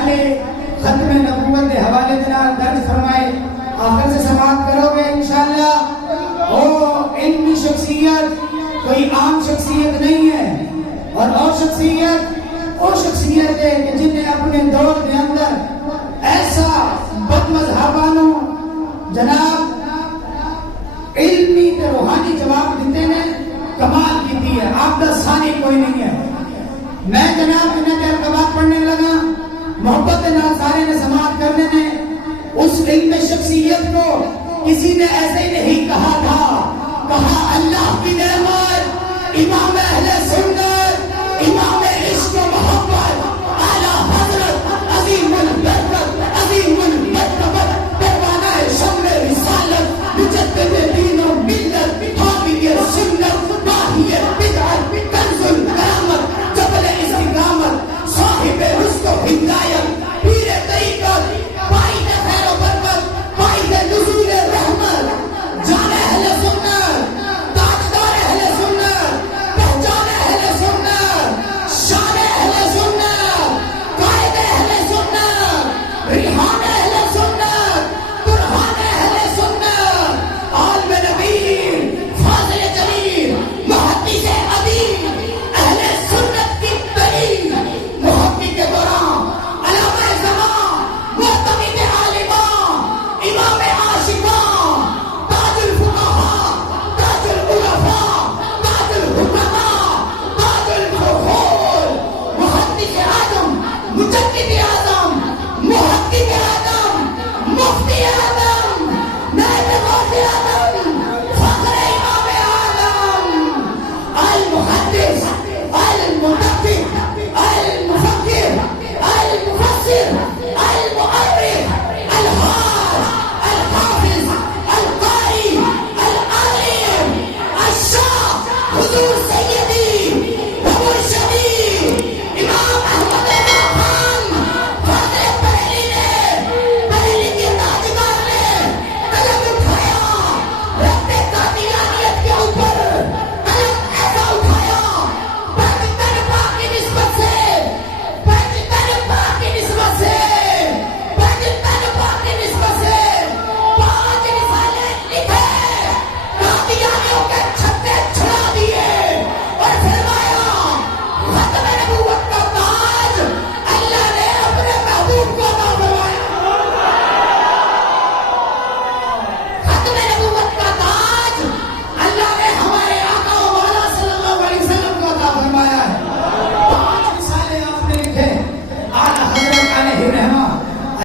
پہلے ختم نبوت کے حوالے جناب درج فرمائے، آخر سے سماعت کرو گے انشاءاللہ۔ وہ علمی شخصیت کوئی عام شخصیت نہیں ہے، اور شخصیت وہ شخصیت ہے کہ جن نے اپنے دور کے اندر ایسا بد مذہبانوں جناب علمی تے روحانی جواب دیتے ہیں، کمال کی ہے، آپ کا ثانی کوئی نہیں ہے۔ میں جناب انہیں کے ارکبات پڑھنے لگا، محبت نال سارے نے سماعت کرنے نے، اس علم شخصیت کو کسی نے ایسے ہی نہیں کہا تھا، کہا اللہ کی نعمت، امام اہل سنت، امام عشق و محبت، اعلیٰ حضرت عظیم البرکت، عظیم المرتبت، پروانہ شمع رسالت، مجدد دین و ملت، حامی سنت، ماہی بدعت، کنز الکرامت، جبل استقامت، صاحب رشد و ہدایت، پیر طریقت، باعث خیر و برکت، باعث نزول رحمت، جان اہل سنت، تاجدار اہل سنت، پہچان اہل سنت، شان اہل سنت، قائد اہل سنت، ریحان اہل سنت، برہان اہل سنت، عالم نبی، فاضل جلیل، محدث ادیب، اہل سنت کی دلیل، محقق دوران، علامہ زمان، معتمد عالمان، امام عاشقان، تاج الفقہاء، تاج العلماء، تاج الحکماء، تاج الفخور، محدث اعظم، مجدد اعظم، محقق اعظم، مفتی اعظم، نائب غوث اعظم، فخر امام اعظم، المحدث، المدقق، المفکر، المفسر، المؤرخ، الحاج، الحافظ، القاری، العالم، الشاہ، حضور سید